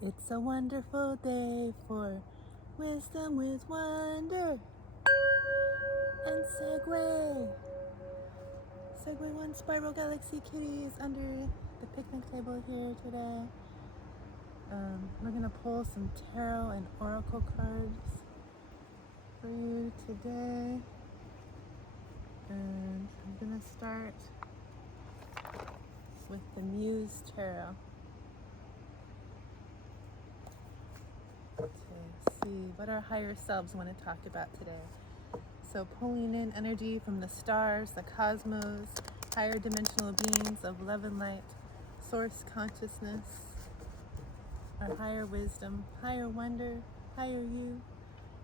It's a wonderful day for wisdom with wonder and Segway. Segway 1 Spiral Galaxy Kitty is under the picnic table here today. We're going to pull some tarot and oracle cards for you today. And I'm going to start with the Muse Tarot. To see what our higher selves want to talk about today. So pulling in energy from the stars, the cosmos, higher dimensional beings of love and light, source consciousness, our higher wisdom, higher wonder, higher you,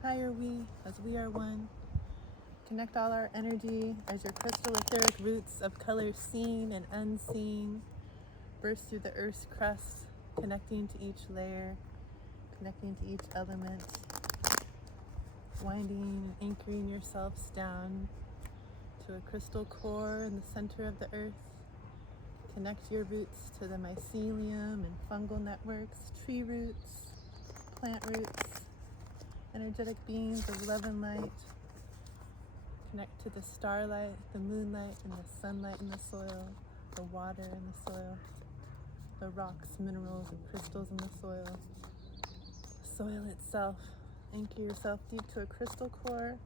higher we, as we are one. Connect all our energy as your crystal etheric roots of colors seen and unseen burst through the earth's crust, connecting to each layer, connecting to each element, winding and anchoring yourselves down to a crystal core in the center of the earth. Connect your roots to the mycelium and fungal networks, tree roots, plant roots, energetic beings of love and light. Connect to the starlight, the moonlight, and the sunlight in the soil, the water in the soil, the rocks, minerals, and crystals in the soil. Soil itself. Anchor yourself deep to a crystal core.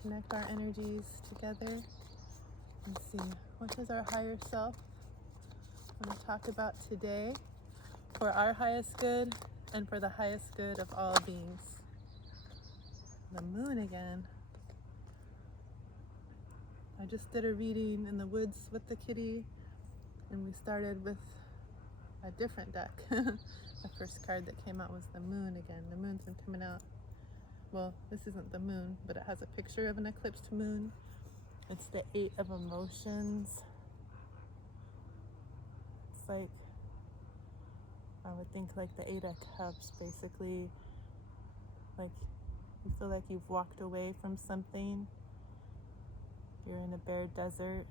Connect our energies together and see what does our higher self want to talk about today for our highest good and for the highest good of all beings. The moon again. I just did a reading in the woods with the kitty, and we started with a different deck. The first card that came out was the moon again. The moon's been coming out. Well, this isn't the moon, but it has a picture of an eclipsed moon. It's the 8 of emotions. It's like, I would think like the 8 of cups, basically. Like you feel like you've walked away from something. You're in a bare desert.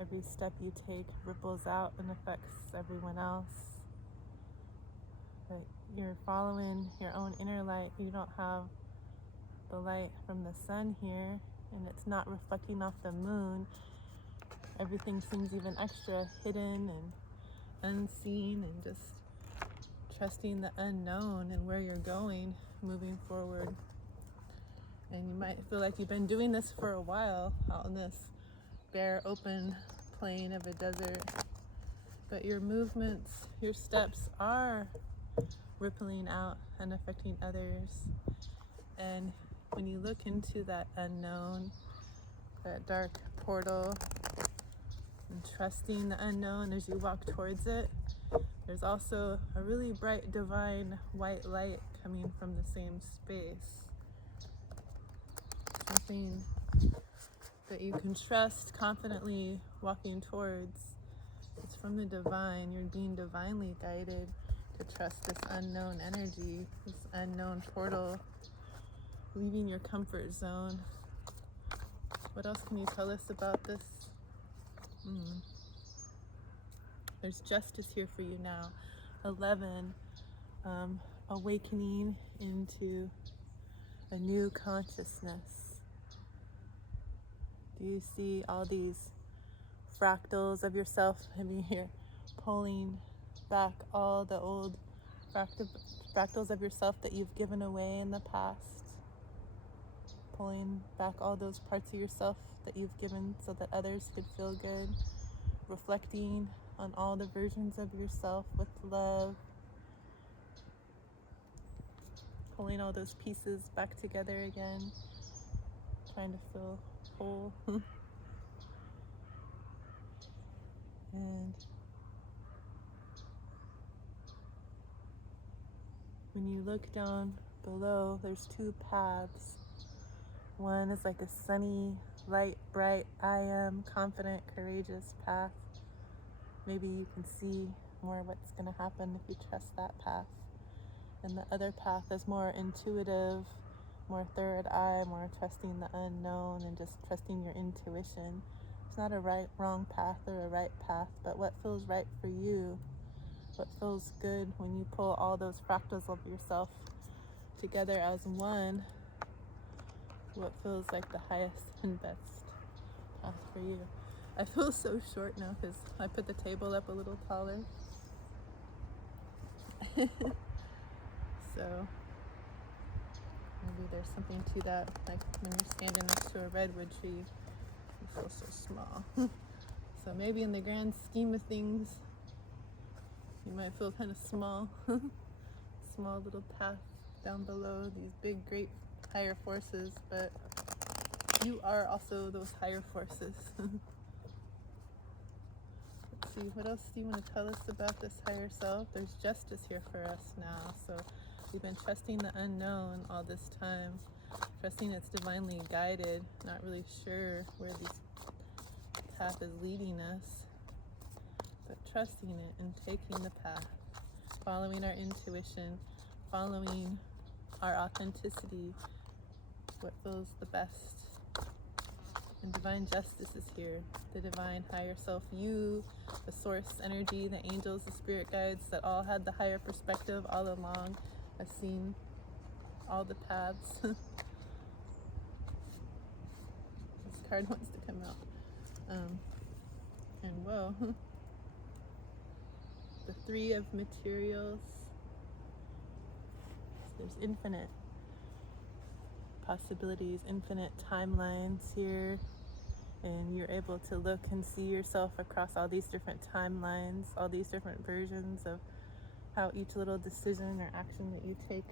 Every step you take ripples out and affects everyone else. But you're following your own inner light. You don't have the light from the sun here, and it's not reflecting off the moon. Everything seems even extra hidden and unseen, and just trusting the unknown and where you're going, moving forward. And you might feel like you've been doing this for a while out in this bare open plain of a desert, but your movements, your steps are rippling out and affecting others. And when you look into that unknown, that dark portal, and trusting the unknown as you walk towards it, there's also a really bright divine white light coming from the same space. Something that you can trust, confidently walking towards. It's from the divine. You're being divinely guided to trust this unknown energy, this unknown portal, leaving your comfort zone. What else can you tell us about this? There's justice here for you now. 11, awakening into a new consciousness. Do you see all these fractals of yourself? I mean, here, pulling back all the old fractals of yourself that you've given away in the past. Pulling back all those parts of yourself that you've given so that others could feel good. Reflecting on all the versions of yourself with love. Pulling all those pieces back together again. Trying to feel whole. And when you look down below, there's 2 paths. One is like a sunny, light, bright, I am confident, courageous path. Maybe you can see more what's going to happen if you trust that path. And the other path is more intuitive, more third eye, more trusting the unknown and just trusting your intuition. It's not a right, wrong path or a right path, but what feels right for you. what feels good when you pull all those fractals of yourself together as one, what feels like the highest and best path for you. I feel so short now because I put the table up a little taller. So maybe there's something to that, like when you're standing next to a redwood tree, you feel so small. So maybe in the grand scheme of things, you might feel kind of small. Small little path down below these big, great higher forces, but you are also those higher forces. Let's see, what else do you want to tell us about this higher self? There's justice here for us now. So we've been trusting the unknown all this time, trusting it's divinely guided, not really sure where this path is leading us, but trusting it and taking the path, following our intuition, following our authenticity, what feels the best. And divine justice is here. The divine higher self, you, the source energy, the angels, the spirit guides that all had the higher perspective all along, have seen all the paths. This card wants to come out. And whoa. The three of materials. There's infinite possibilities, infinite timelines here, and you're able to look and see yourself across all these different timelines, all these different versions of how each little decision or action that you take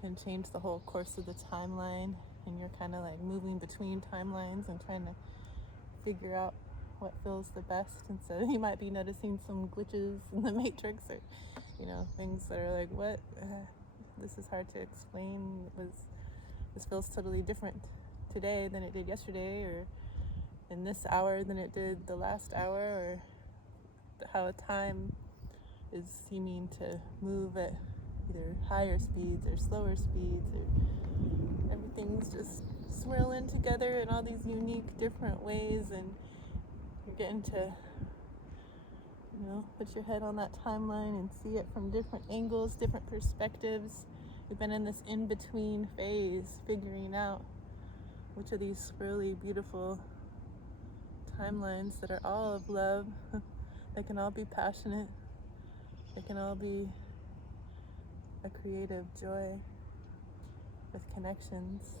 can change the whole course of the timeline, and you're kind of like moving between timelines and trying to figure out what feels the best. And so you might be noticing some glitches in the matrix, or things that are like, what, this is hard to explain. This feels totally different today than it did yesterday, or in this hour than it did the last hour, or how time is seeming to move at either higher speeds or slower speeds, or everything's just swirling together in all these unique different ways, and you're getting to put your head on that timeline and see it from different angles, different perspectives. We've been in this in-between phase, figuring out which of these swirly, beautiful timelines that are all of love. They can all be passionate. They can all be a creative joy with connections.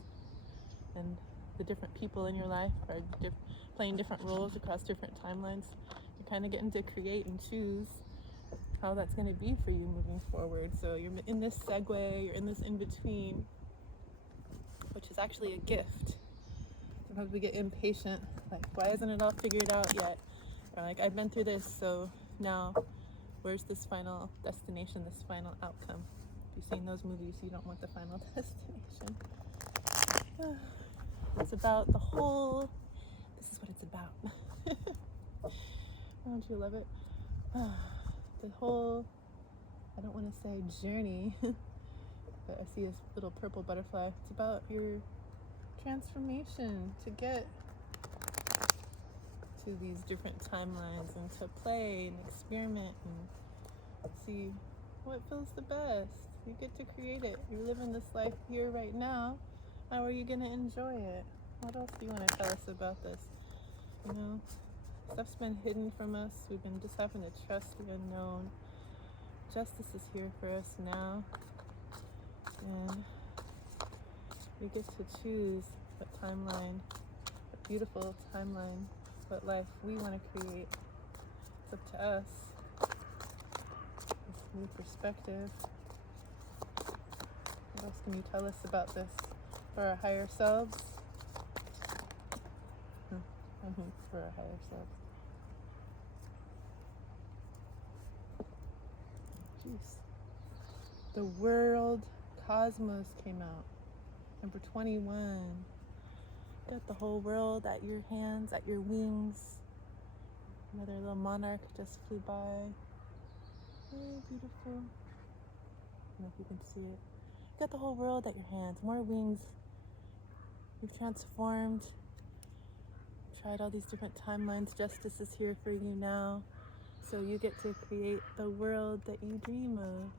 And the different people in your life are playing different roles across different timelines. You're kind of getting to create and choose how that's going to be for you moving forward. So you're in this segue, you're in this in-between, which is actually a gift. Sometimes we get impatient, like, why isn't it all figured out yet? Or like, I've been through this, so now where's this final destination, this final outcome? If you've seen those movies, you don't want the final destination. It's about the whole, this is what it's about. Don't you love it? The whole, I don't want to say journey, but I see this little purple butterfly. It's about your transformation to get to these different timelines and to play and experiment and see what feels the best. You get to create it. You're living this life here right now. How are you going to enjoy it? What else do you want to tell us about this? Stuff's been hidden from us. We've been just having to trust the unknown. Justice is here for us now. And we get to choose what timeline, what beautiful timeline, what life we want to create. It's up to us. This new perspective. What else can you tell us about this for our higher selves? For our higher selves. Jeez. The world cosmos came out. Number 21. Got the whole world at your hands, at your wings. Another little monarch just flew by. Very beautiful. I don't know if you can see it. Got the whole world at your hands. More wings. You've transformed. Tried all these different timelines. Justice is here for you now. So you get to create the world that you dream of.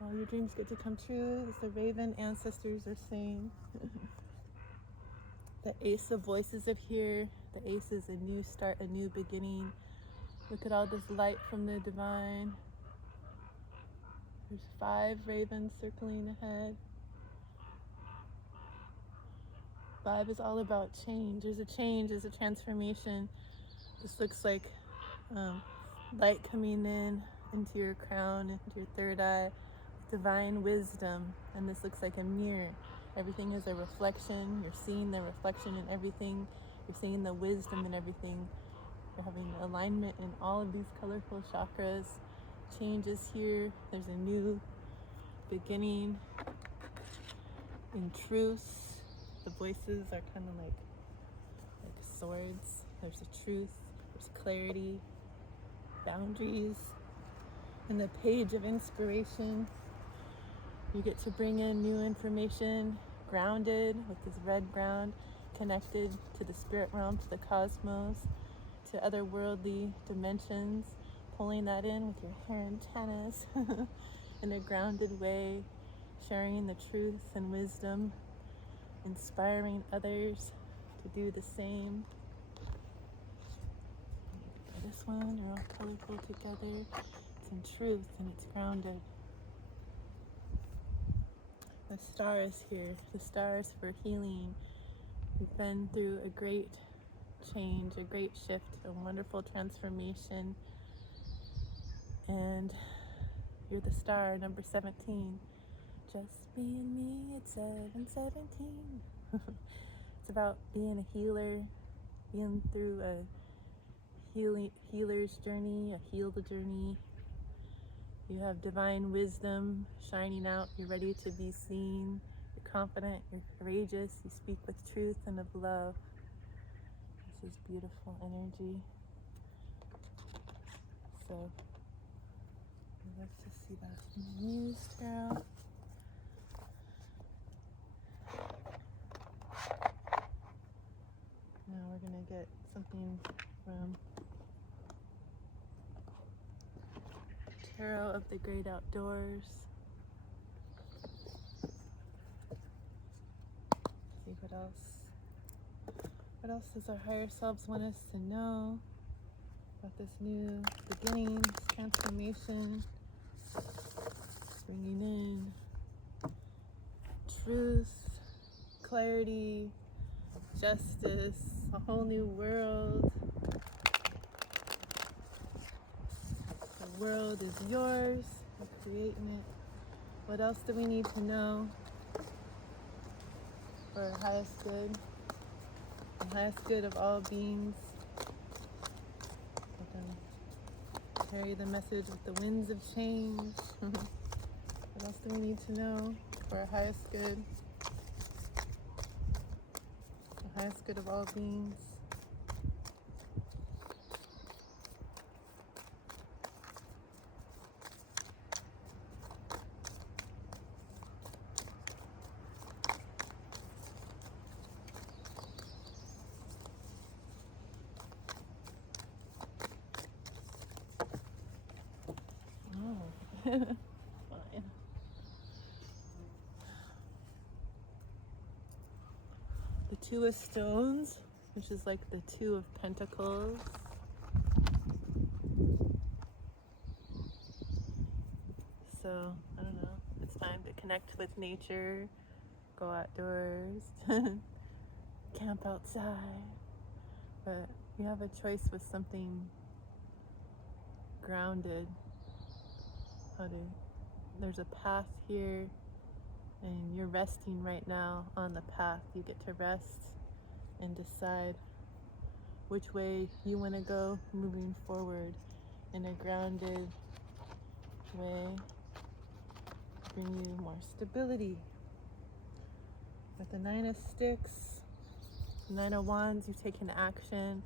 All your dreams get to come true, as the Raven ancestors are saying. The Ace of Voices are here. The Ace is a new start, a new beginning. Look at all this light from the divine. There's 5 ravens circling ahead. 5 is all about change. There's a change, there's a transformation. This looks like light coming in into your crown, into your third eye, divine wisdom. And this looks like a mirror. Everything is a reflection. You're seeing the reflection in everything. You're seeing the wisdom in everything. You're having alignment in all of these colorful chakras. Change is here. There's a new beginning. In truth, the voices are kind of like swords. There's a truth, there's clarity, boundaries. And the page of inspiration, you get to bring in new information, grounded with this red ground, connected to the spirit realm, to the cosmos, to otherworldly dimensions, pulling that in with your hair antennas in a grounded way, sharing the truth and wisdom, inspiring others to do the same. This one, they're all colorful together. It's in truth and it's grounded. The star is here. The star is for healing. We've been through a great change, a great shift, a wonderful transformation. And you're the star, number 17. Just being me at 717. It's about being a healer, being through a healer's journey, a healed journey. You have divine wisdom shining out. You're ready to be seen. You're confident. You're courageous. You speak with truth and of love. This is beautiful energy. So let's just see that from the Muse Tarot. Now we're gonna get something from Tarot of the Great Outdoors. See what else. What else does our higher selves want us to know about this new beginning, this transformation, bringing in truth, clarity, justice, a whole new world. The world is yours. You're creating it. What else do we need to know for our highest good? The highest good of all beings. I can carry the message with the winds of change. What else do we need to know for our highest good? The highest good of all beings. Fine. The Two of Stones, which is like the Two of Pentacles. So, I don't know, it's time to connect with nature, go outdoors, camp outside. But you have a choice with something grounded. There's a path here and you're resting right now on the path. You get to rest and decide which way you want to go moving forward in a grounded way, bring you more stability. With the Nine of Sticks, Nine of Wands, you've taken action,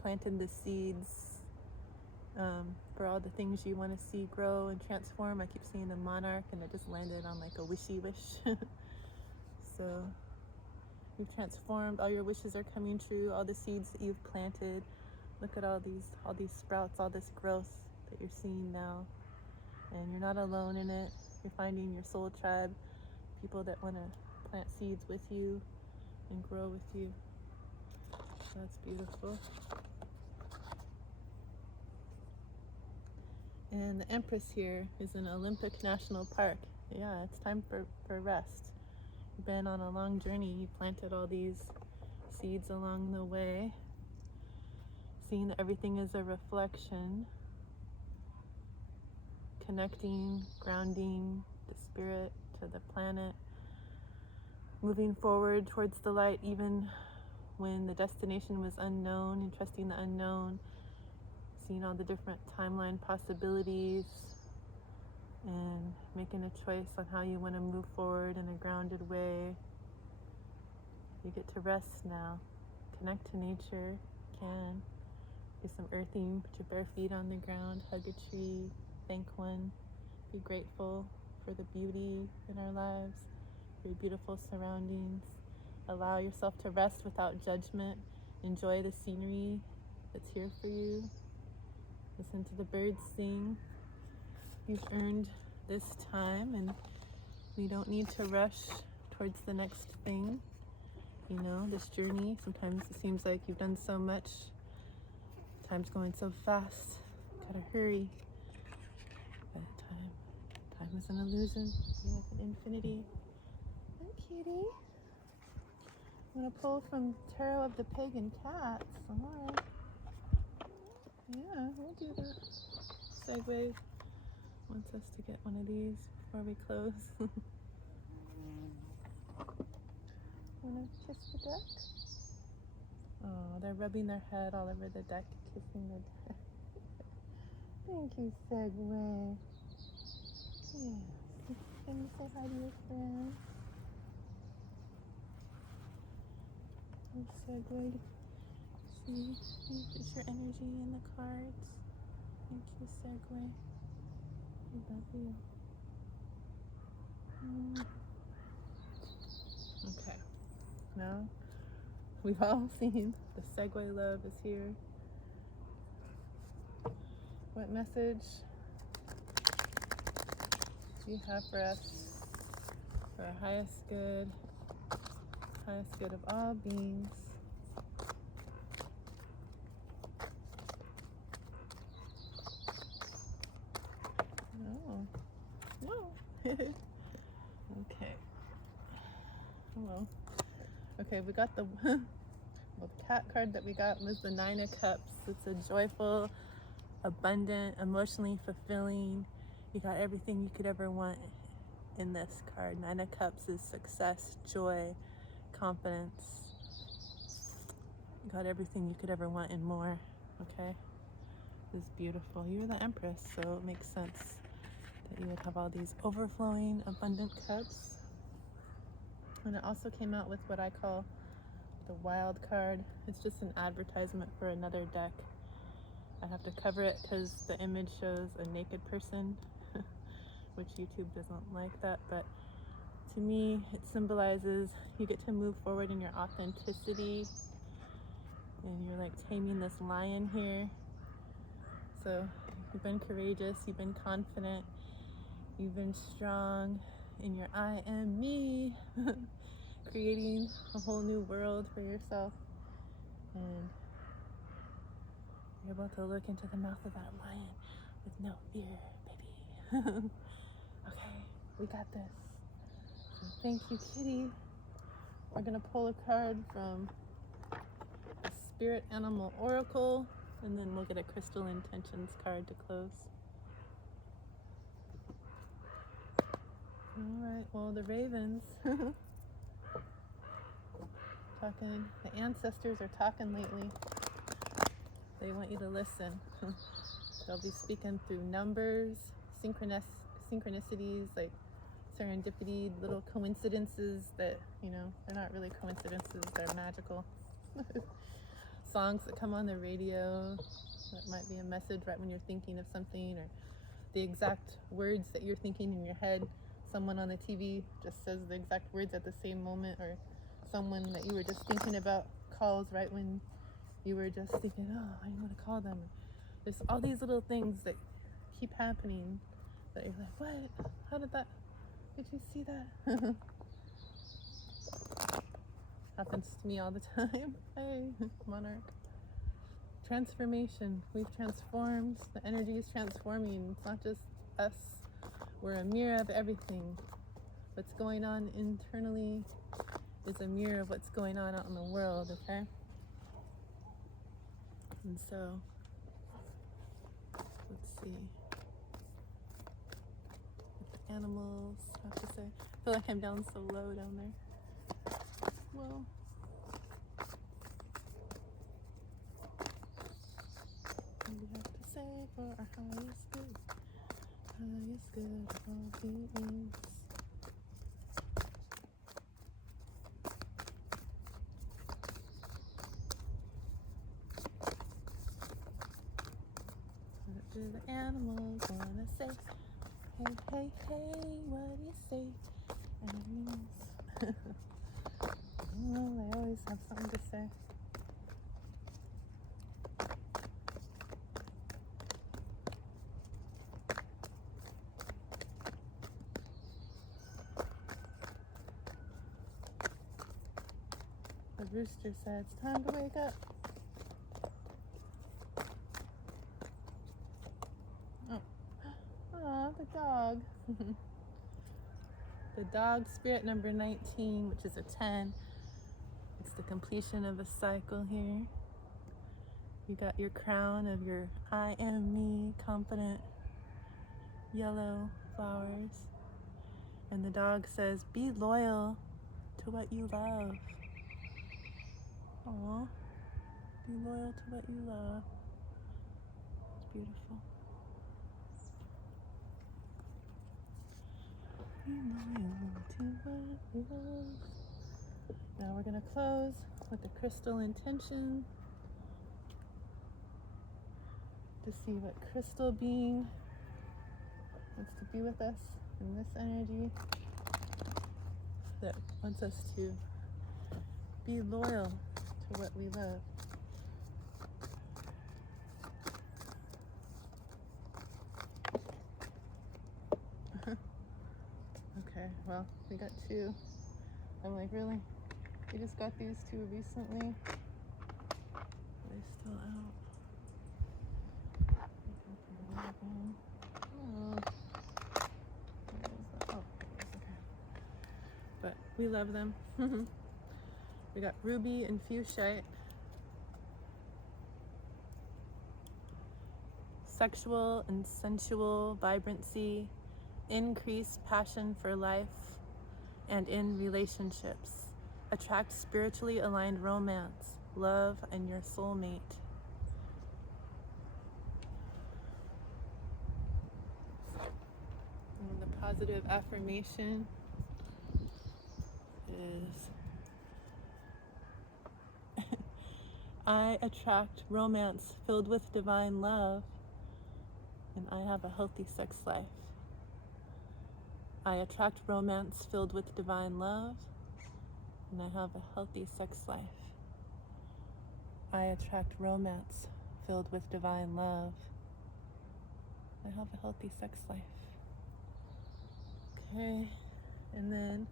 planted the seeds for all the things you want to see grow and transform. I keep seeing the monarch and it just landed on like a wishy wish. So you've transformed, all your wishes are coming true, all the seeds that you've planted Look at all these sprouts, all this growth that you're seeing now. And you're not alone in it. You're finding your soul tribe, people that want to plant seeds with you and grow with you. That's beautiful. And the Empress here is in Olympic National Park. Yeah, it's time for rest. You've been on a long journey. You planted all these seeds along the way. Seeing that everything is a reflection. Connecting, grounding the spirit to the planet. Moving forward towards the light even when the destination was unknown, and trusting the unknown. Seeing all the different timeline possibilities and making a choice on how you want to move forward in a grounded way. You get to rest now. Connect to nature. You can. Do some earthing. Put your bare feet on the ground. Hug a tree. Thank one. Be grateful for the beauty in our lives. For your beautiful surroundings. Allow yourself to rest without judgment. Enjoy the scenery that's here for you. Listen to the birds sing. You've earned this time, and we don't need to rush towards the next thing. You know, this journey, sometimes it seems like you've done so much. Time's going so fast. Gotta hurry. But time is an illusion. We have an infinity. Hi, cutie. I'm gonna pull from Tarot of the Pagan Cats. Alright. Yeah, we'll do that. Segway wants us to get one of these before we close. Wanna kiss the deck? Oh, they're rubbing their head all over the deck, kissing the deck. Thank you, Segway. Yeah. Can you say hi to your friend? Oh, Segway. See, you put your energy in the cards. Thank you, Segway. I love you. Okay. Now, we've all seen the Segway love is here. What message do you have for us for our highest good of all beings? Okay. Hello. Okay, we got the well, the cat card that we got was the Nine of Cups. It's a joyful, abundant, emotionally fulfilling. You got everything you could ever want in this card. Nine of Cups is success, joy, confidence. You got everything you could ever want and more. Okay? It's beautiful. You're the Empress, so it makes sense that you would have all these overflowing, abundant cups. And it also came out with what I call the Wild card. It's just an advertisement for another deck. I have to cover it because the image shows a naked person, which YouTube doesn't like that, but to me it symbolizes you get to move forward in your authenticity, and you're like taming this lion here. So you've been courageous, you've been confident, you've been strong in your I am me, creating a whole new world for yourself, and you're about to look into the mouth of that lion with no fear, baby. Okay, we got this. So thank you, kitty. We're gonna pull a card from the Spirit Animal Oracle, and then we'll get a Crystal Intentions card to close. Alright, well, the ravens talking, the ancestors are talking lately. They want you to listen. They'll be speaking through numbers, synchronicities, like serendipity, little coincidences that, you know, they're not really coincidences, they're magical. Songs that come on the radio that might be a message right when you're thinking of something, or the exact words that you're thinking in your head. Someone on the TV just says the exact words at the same moment, or someone that you were just thinking about calls right when you were just thinking, oh, I'm going to call them. There's all these little things that keep happening that you're like, what? How did you see that? Happens to me all the time. Hey, Monarch. Transformation. We've transformed. The energy is transforming. It's not just us. We're a mirror of everything. What's going on internally is a mirror of what's going on out in the world, okay? And so, let's see what the animals have to say. I feel like I'm down so low down there. Well, what do we have to say for our highest good? Highest good of all beings. What do the animals wanna say? Hey, hey, hey, what do you say? Animals. Oh, they always have something to say. The rooster said, it's time to wake up. Oh, the dog. The dog spirit number 19, which is a 10. It's the completion of a cycle here. You got your crown of your I am me, confident, yellow flowers. And the dog says, be loyal to what you love. Aw, be loyal to what you love. It's beautiful. Be loyal to what you love. Now we're going to close with the crystal intention to see what crystal being wants to be with us in this energy that wants us to be loyal to what we love. Okay, well, we got two. I'm like, really? We just got these two recently? They're still out. Oh. Oh, okay. But we love them. We got ruby and fuchsite. Sexual and sensual vibrancy, increased passion for life and in relationships. Attract spiritually aligned romance, love, and your soulmate. And the positive affirmation is I attract romance filled with divine love, and I have a healthy sex life. I attract romance filled with divine love, and I have a healthy sex life. I attract romance filled with divine love. I have a healthy sex life. Okay, and then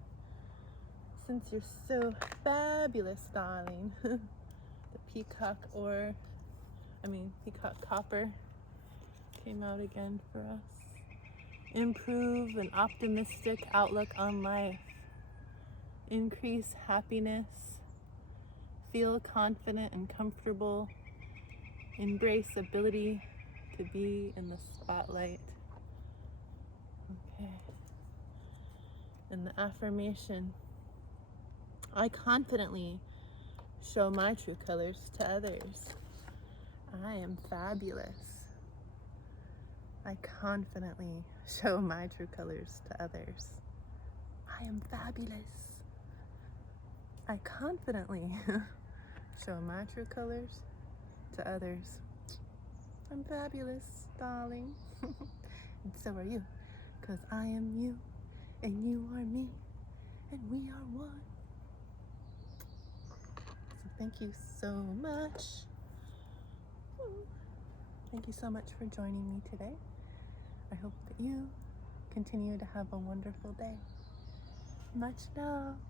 since you're so fabulous, darling, the peacock copper came out again for us. Improve an optimistic outlook on life. Increase happiness. Feel confident and comfortable. Embrace ability to be in the spotlight. Okay. And the affirmation. I confidently show my true colors to others. I am fabulous. I confidently show my true colors to others. I am fabulous. I confidently show my true colors to others. I'm fabulous, darling. And so are you, because I am you, and you are me, and we are one. So thank you so much Thank you so much for joining me today. I hope that you continue to have a wonderful day. Much love.